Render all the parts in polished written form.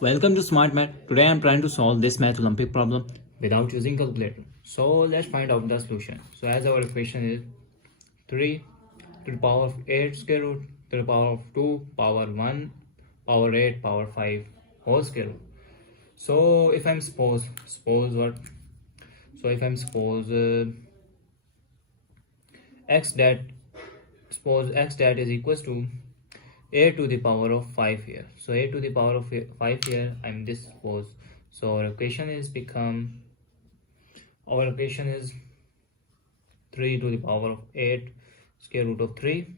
Welcome to Smart Math. Today I am trying to solve this math Olympic problem without using calculator. So let's find out the solution. So as our equation is 3 to the power of 8 square root to the power of 2 power 1 power 8 power 5 whole square root. So if I'm suppose what? So if I'm x that is equals to a to the power of 5 here. So a to the power of 5 here, I'm this suppose. So our equation is 3 to the power of 8 square root of 3,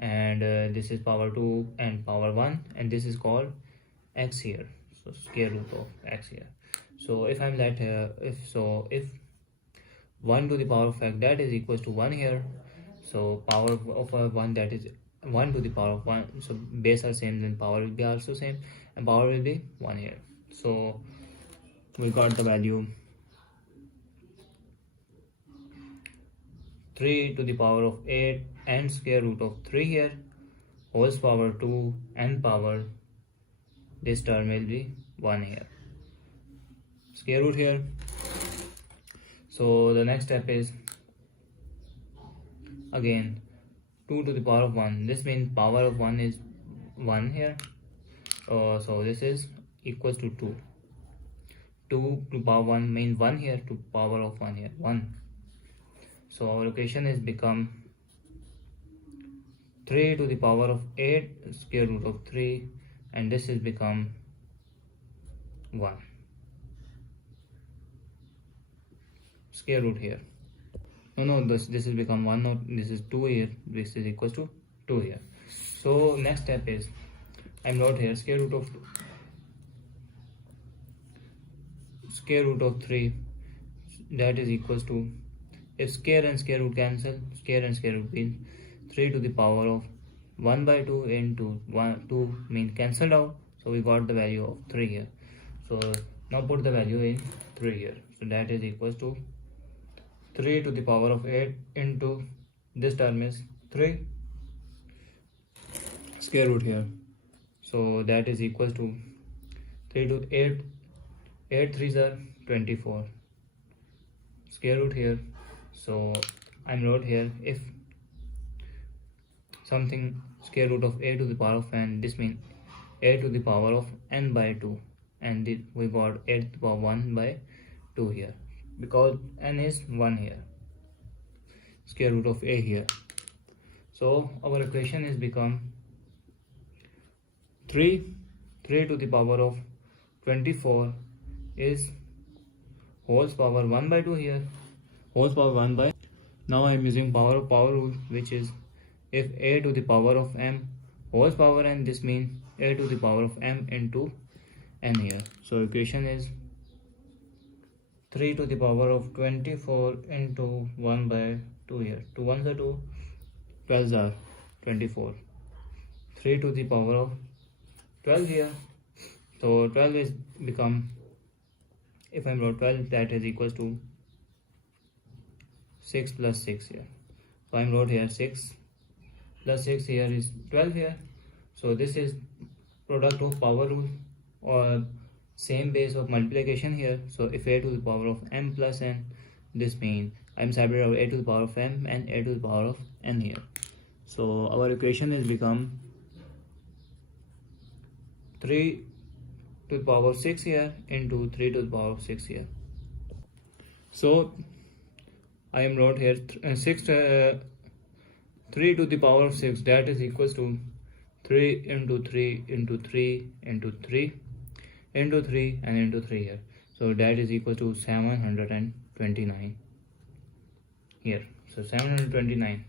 and this is power 2 and power 1, and this is called x here. So square root of x here. So if I'm that if 1 to the power of x that is equals to 1 here, so power of 1 that is 1 to the power of 1, so base are same, then power will be also same, and power will be 1 here. So we got the value 3 to the power of 8 and square root of 3 here, whole power 2 and power, this term will be 1 here, square root here. So the next step is again 2 to the power of 1. This means power of 1 is 1 here. So this is equals to 2. 2 to power 1 means 1 here, to power of 1 here, 1. So our equation is become 3 to the power of 8 square root of 3, and this is become 1 square root here. This is become 1, no, this is 2 here, this is equals to 2 here. So next step is I'm wrote here square root of 3, that is equals to, if square and square root cancel, square and square root means 3 to the power of 1 by 2 into 2 means cancelled out, so we got the value of 3 here. So now put the value in 3 here, so that is equals to 3 to the power of 8 into this term is 3 square root here, so that is equals to 3 to 8 3s are 24 square root here. So I'm wrote here if something square root of a to the power of n, this means a to the power of n by 2, and we got a to the power 1 by 2 here, because n is 1 here, square root of a here. So our equation is become 3 to the power of 24 is whole power 1 by 2 here, whole power 1 by, now I am using power rule, which is if a to the power of m whole power n, this means a to the power of m into n here. So equation is 3 to the power of 24 into 1 by 2 here. 2 1s are 2, 12s are 24. 3 to the power of 12 here. So 12 is become, if I wrote 12, that is equals to 6 plus 6 here. So I wrote here 6 plus 6 here is 12 here. So this is product of power rule or same base of multiplication here. So if a to the power of m plus n, this means I'm separating a to the power of m and a to the power of n here. So our equation is become 3 to the power of 6 here into 3 to the power of 6 here. So I am wrote here 3 to the power of 6, that is equals to 3 into 3 into 3 into 3 into 3 and into 3 here. So that is equal to 729 here. So 729,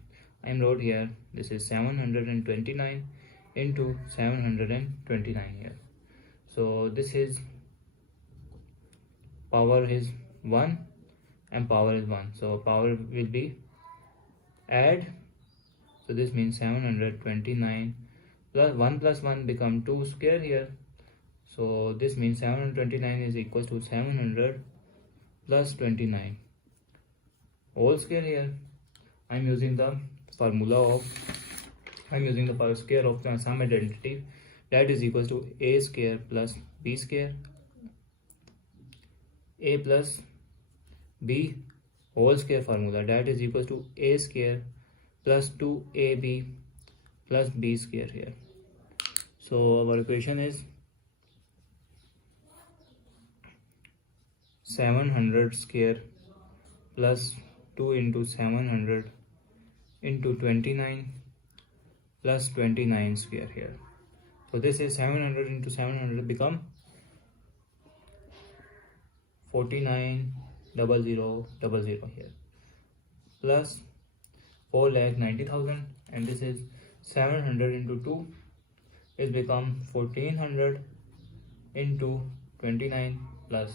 I am wrote here, this is 729 into 729 here. So this is power is 1 and power is 1, so power will be add, so this means 729 plus 1 become 2 square here. So this means 729 is equals to 700 plus 29 whole square here. I'm using the formula of, I'm using the power square of the sum identity, that is equals to a square plus b square, a plus b whole square formula, that is equals to a square plus 2ab plus b square here. So our equation is 700 square plus 2 into 700 into 29 plus 29 square here. So this is 700 into 700 become 49,000 here, plus 4,90,000, and this is 700 into 2 is become 1400 into 29 plus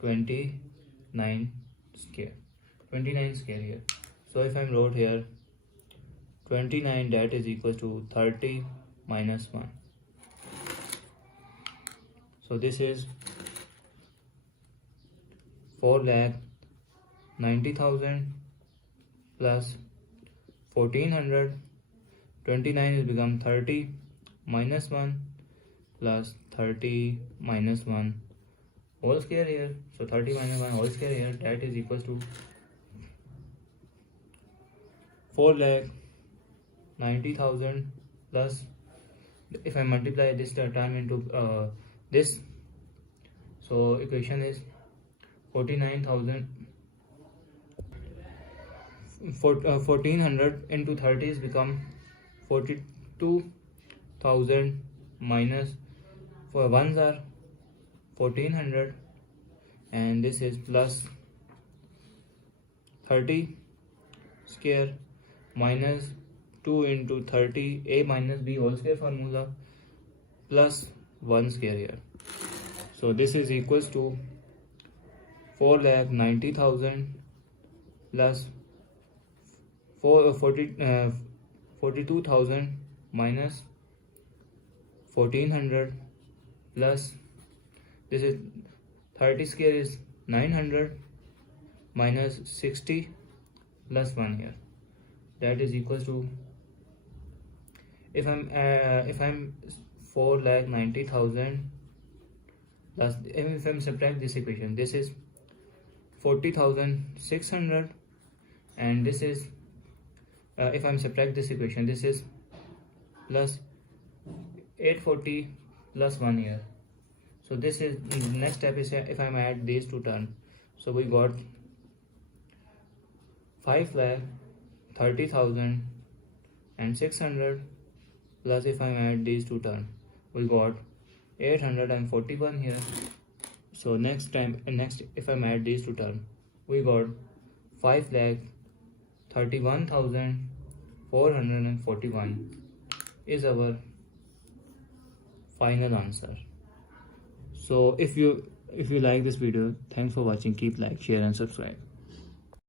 29 square here. So if I'm wrote here 29, that is equal to 30 minus 1. So this is 4,90,000 plus 1400. 29 is become 30 minus 1 plus 30 minus 1 whole square here. So 30 minus 1 whole square here, that is equals to 4,90,000 plus, if I multiply this term into this, so equation is 1400 into 30 is become 42,000 minus, for ones are 1400, and this is plus 30 square minus 2 into 30 a minus b whole square formula plus 1 square here. So this is equals to 4,90,000 plus 42,000 minus 1400 plus, this is 30 square is 900 minus 60 plus 1 here, that is equals to, if I'm 4,90,000 plus, if I'm subtract this equation, this is 40,600, and this is if I'm subtract this equation, this is plus 840 plus 1 here. So this is the next step is if I'm add these two terms, so we got 5,30,000 and 600 plus, if I add these two terms, we got 841 here. So next if I add these two terms, we got 5,31,441 is our final answer. So if you like this video, thanks for watching. Keep like, share and subscribe.